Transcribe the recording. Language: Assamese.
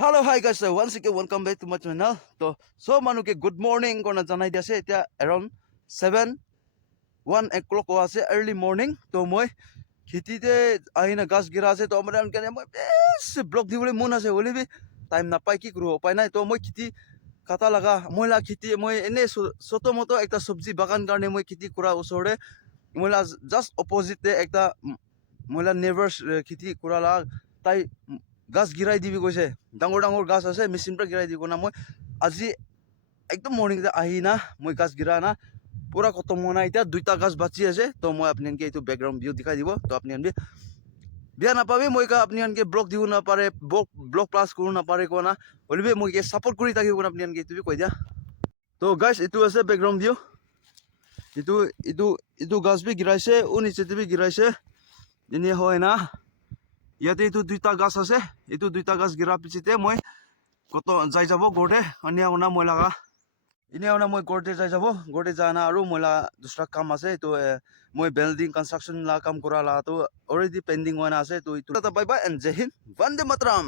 Hello, hi guys. Once again, welcome back to my channel. So manu ke good morning kona janai diase etia around 1 o'clock ase early morning. To moi khiti te ahina gas gira ase to amra kane moi bes block dibole mon ase holi bi time na pai ki kru pai nai to moi khiti kata laga moi la khiti moi ene soto moto ekta sabji bagan karne moi khiti kura usore moi la just opposite te ekta moi la neighbors khiti kura la tai gas girai dibi koise dangor gas ase machine pra girai dibo na moi আজি একদম মর্নিং তে আহি না মই গাছ গিরা না পুরা খতম হোনা এটা দুইটা গাছ বাঁচি আছে তো মই আপনাকে এইটো ব্যাকগ্রাউন্ড ভিউ দেখাই দিব তো আপনি আনবি বিয়া নাপাবি মই কা আপনি আনকে ব্লক দিব না পারে ব্লক প্লাস করু না পারে কোনা বলিবি মই কে সাপোর্ট করি থাকিব কোনা আপনি আনকে তুমি কই দিয়া তো গাইস এটো আছে ব্যাকগ্রাউন্ড ভিউ এটো এটো এটো গাছ বি গিরাইছে ও নিচে বি গিরাইছে এনে হয় না ইয়াতে এটো দুইটা গাছ আছে এটো দুইটা গাছ গিরা পিছতে মই কত যাই যাব গড়ে অনিয়া ওনা মই লাগা ইনে ওনা মই গড়ে যাই যাব গড়ে জানা আৰু মইলা দুসরা কাম আছে তো মই বিল্ডিং কনস্ট্রাকশন লা কাম করা লা তো অলরেডি পেন্ডিং ওনা আছে তো ইটো bye bye and Jai Hind Vande Mataram.